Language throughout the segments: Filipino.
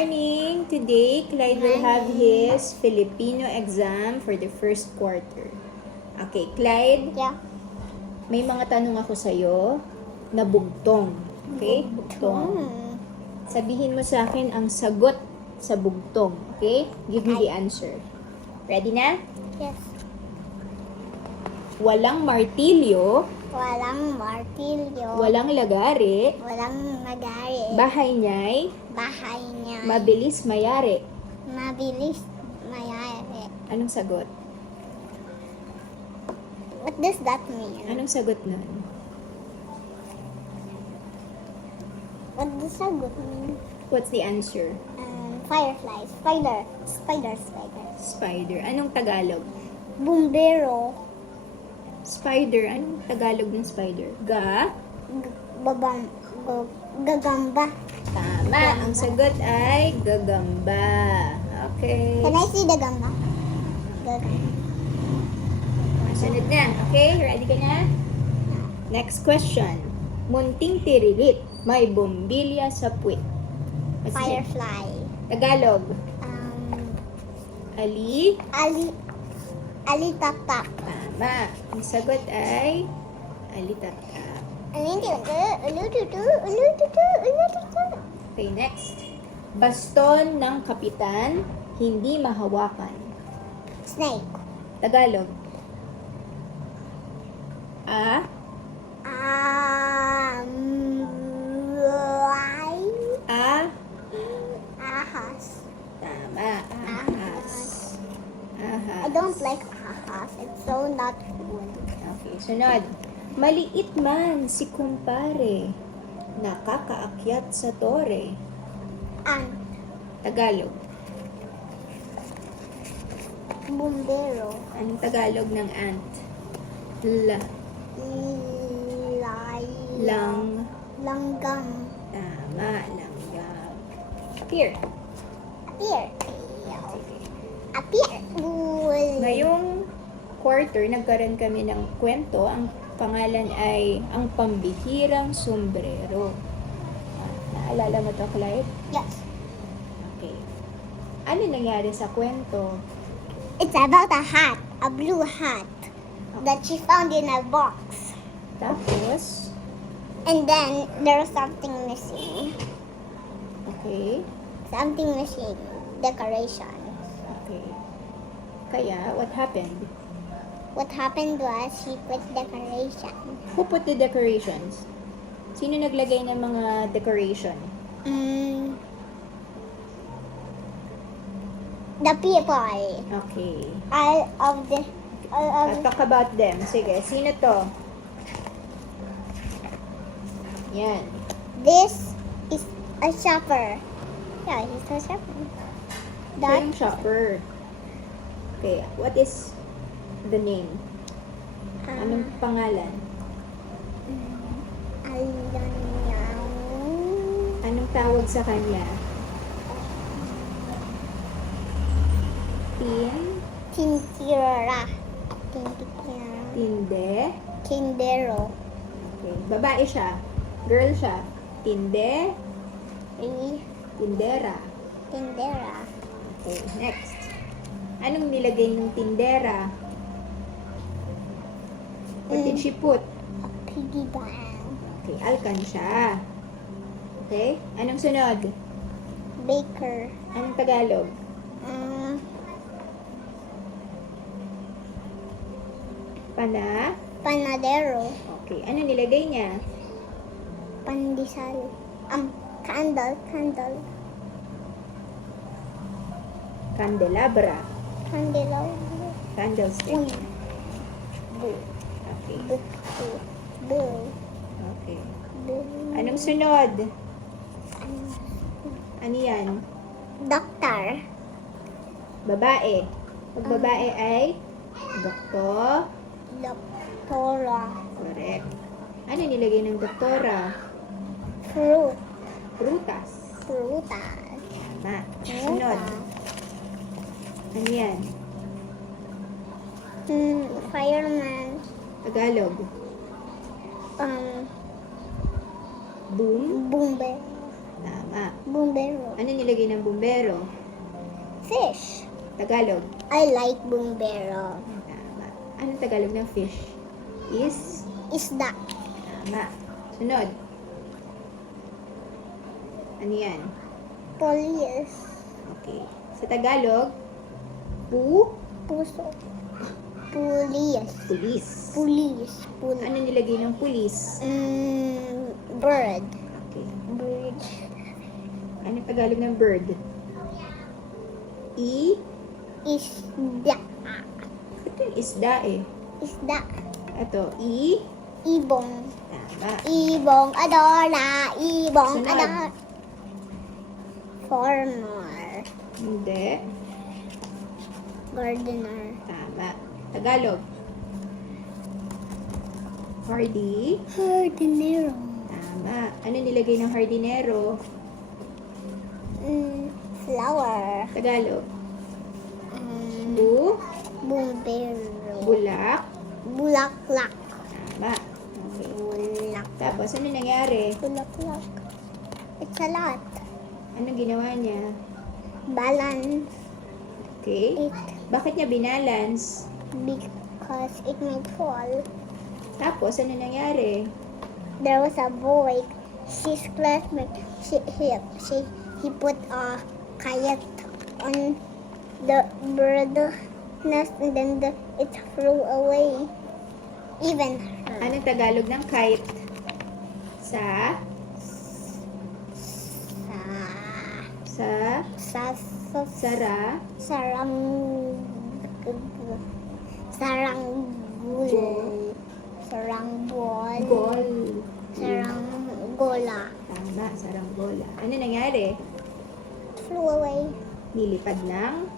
morning! Today, Clyde will have his Filipino exam for the first quarter. Okay, Clyde, Yeah. may mga tanong ako sa'yo na bugtong. Okay? Bugtong. Sabihin mo sa akin ang sagot sa bugtong. Okay? Give me the answer. Ready na? Yes. Walang martilyo, Walang martilyo. walang lagari, Walang magari. bahay niya'y Bahay niya. mabilis mayari. Mabilis mayari. Anong sagot? What does that mean? Anong sagot nun? What does that mean? What's the answer? Firefly. Spider. Spider. Spider. Anong Tagalog? Bumbero. Spider. Anong Tagalog ng spider? Gagamba. Tama. Ang sagot ay gagamba. Okay. Can I see the gamba? Gagamba. Sunod na. Okay? Ready ka na? Next question. Munting tiririt. May bombilya sa puwit. What's it? Firefly. Tagalog. Ali. Ali Tatak. Tama. Ang sagot ay alitap-tap. Okay, next. Baston ng kapitan, hindi mahawakan. Snake. Tagalog. Ahas. Tama. Ahas. Ahas. I don't like ahas. It's so not cool. Okay, sunod. Maliit man si kumpare, nakakaakyat sa tore. Ant. Tagalog. Bumbero. Anong Tagalog ng ant? Langgam. Tama. Langgam. Appear. Appear. Ngayong quarter, nagkaroon kami ng kwento. Ang pangalan ay Ang Pambihirang Sombrero. Naalala mo to, Clyde? Yes. Okay. Ano nangyari sa kwento? It's about a hat. A blue hat. That she found in a box. Tapos, And then, there was something missing. okay. Something missing. Decorations. Okay. Kaya, what happened? What happened was, she put decoration. Who put the decorations? Sino naglagay ng mga decoration? The people. Okay. All of Talk about them. Sige, sino to? Yan. this is a shopper. Yeah, he's a shopper. Siya yung shopper. Okay, what is the name? Anong pangalan? Anong tawag sa kanya? Tintira. Tinde? Tindero. Okay. Babae siya. Girl siya. Tinde? Tindera. Tindera. Okay, next. Anong nilagay ng tindera? What did she put? A piggy bank. Okay, alkansya. Okay, anong sunod? Baker. Anong Tagalog? Panadero. Okay, ano nilagay niya? Pandesal. Candle. Candelabra. Candela. Candlestick. Boo. Okay, Boo. okay. Boo. Anong sunod? Ano yan? Doctor. Babae. Pag babae ay doktor. Doctora. Correct. Ano nilagay ng doktora? Fruit. Prutas. Frutas. Tama. Sunod. Ano yan? Fireman. Tagalog. Boom. Tama. Bombero. Ano nilagay ng bumbero? Fish. Tagalog. I like bombero. Tama. Anong Tagalog ng fish? Isda. Tama. Sunod. Ano yan? Police. Okay. Sa Tagalog, Puso. Police. Police. Police. Ano nilagay ng police? Bird. Okay. Bird. Anong Tagalog ng bird? Isda. Ito yung isda eh. Isda. Ito, Ibong. Tama. Ibong Adora. Ibong Sunod. Adora. Farmer. Hindi. Gardener. Tama. Tagalog. Hardy. Jardinero. Tama. Ano nilagay ng hardinero? Flower. Tagalog. Bombero. Bulak. Bulaklak. Tama. Okay. Bulak. Tapos, ano nangyari? Bulaklak. It's a lot. Anong ginawa niya? Balance Okay. it Bakit niya binalance? because it might fall. Tapos, ano nangyari? There was a boy. His classmate. He put a kayat on the bird nest and then it flew away. Even her. Anong Tagalog ng kite? Sa? Sara? Saranggol. Gol. Saranggola. Tama, saranggola. Ano nangyari? Flew away. Nilipad ng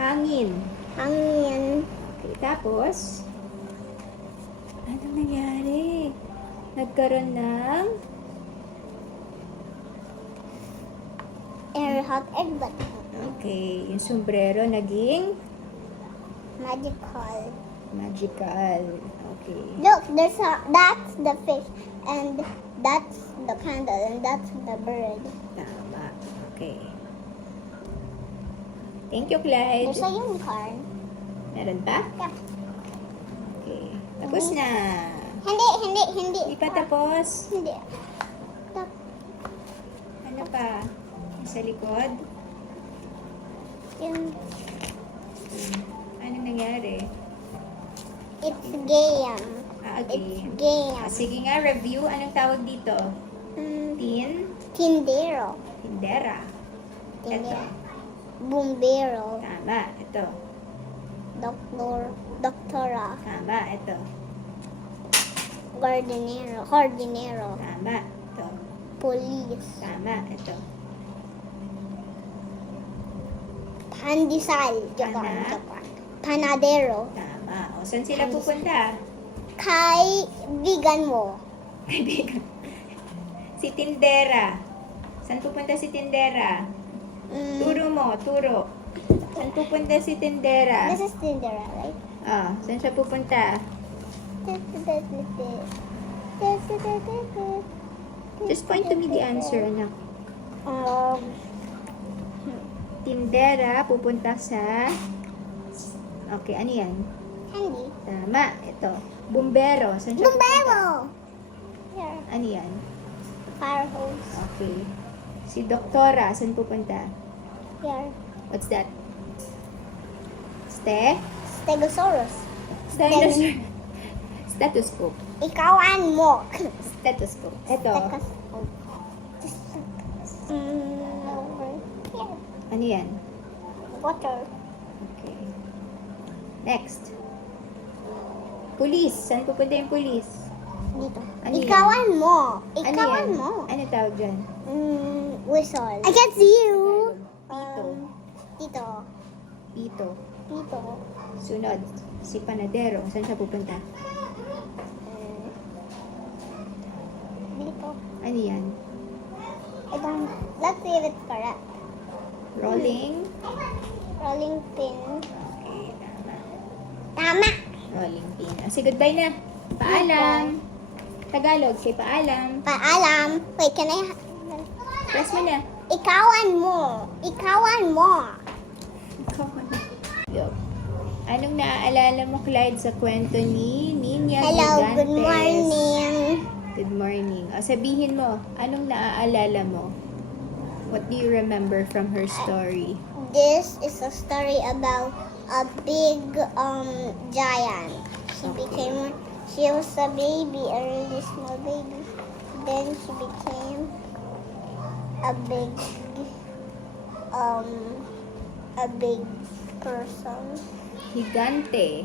hangin. Hangin. Okay, tapos, ano nangyari? Nagkaroon ng Air hot air but okay, yung sombrero naging magical. magical. Okay. Look, that's the fish and that's the candle and that's the bird. Tama. Okay. Thank you, Clyde. There's a unicorn. Meron pa? Yeah. Okay. Tapos na. Hindi. Hindi pa tapos. Hindi. Stop. Ano pa? Sa likod? Yun. Anong nangyari? It's game. Okay. It's game. Sige nga, review. Anong tawag dito? Tindero. Tindera. Tindero. Bombero. Tama. Ito. Doktora. Tama. Ito. Jardinero. Tama. Ito. Police. Tama. Ito. Pandesal. Panadero. Tama. O, saan sila pupunta? Kaibigan mo. Kaibigan. Si Tindera. Saan pupunta si Tindera? Turo mo. Turo. Saan pupunta si Tindera? This is Tindera, right? Saan siya pupunta? Just point to me the answer, anak. Tindera, pupunta sa... Okay, ano yan? Candy. Tama, ito. Bumbero, saan siya pupunta? Bombero. Here. Ano yan? Fire hose. Okay. Si Doktora, saan pupunta? Here. What's that? Stegosaurus. Stethoscope. Ikawan mo. Stethoscope. Ito. Stethoscope. Here. Ano yan? Water. Okay. Next. Police. Saan pupunta yung police? Dito. Ano yan? Ikawan mo. Ano Ikawan yan? mo. Ano tawag dyan? Whistle. I can see you. Pito. Dito. Pito. Dito. Sunod. Si Panadero. Saan siya pupunta? Dito. Ano yan? I don't. Let's see if it's correct. Rolling. Rolling pin. Okay, tama. Tama. Rolling pin. Say goodbye na. Paalam. Tagalog, say paalam. Paalam. Wait, can I... Press mo na. Ikawan mo. Ikawan mo. Yo. Anong naaalala mo, Clyde, sa kwento ni Ninya Hello, Gigantes? good morning. Good morning. O, sabihin mo, anong naaalala mo? What do you remember from her story? This is a story about a big giant. Okay. She was a baby, a really small baby. Then she became a big person. Higante.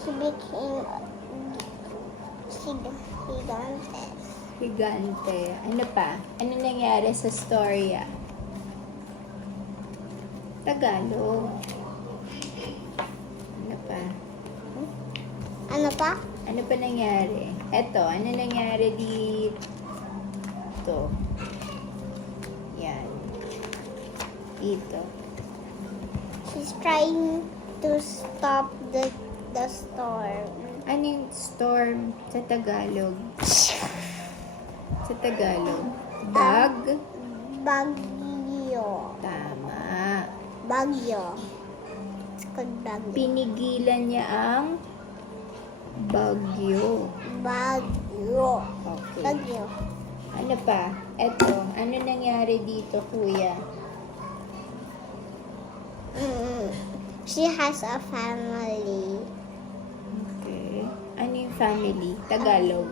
She became gigantes. Higante. Ano pa? Ano nangyari sa storya? Tagalog. Ano pa? Ano pa? Ano pa nangyari? Eto, ano nangyari dito? Yan. Dito. She's trying to stop the storm. Ano yung storm sa Tagalog? Sa Tagalog. Bag? Bagyo. Tama. Bagyo. It's called bagyo. Pinigilan niya ang bagyo. Bagyo. Okay. Bagyo. Ano pa? Eto, ano nangyari dito, kuya? She has a family. Okay. Ano yung family? Tagalog.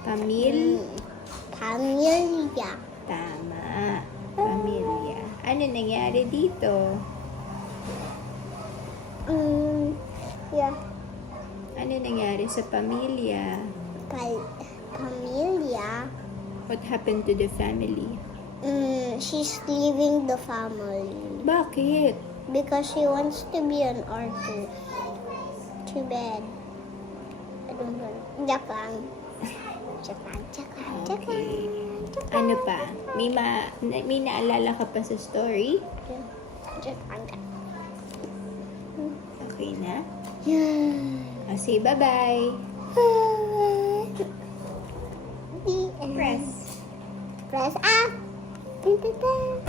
Pamilya. Pamilya. Tama. Pamilya. Ano nangyari dito? Yeah. Ano nangyari sa pamilya? Pamilya. What happened to the family? She's leaving the family Bakit? because she wants to be an artist. Too bad. I don't know. Joke lang. Joke lang. Okay. Ano pa? May naalala ka pa sa story? Joke lang. Okay na? Yeah. Say bye-bye. The end. Press. Press up. Dun, dun, dun.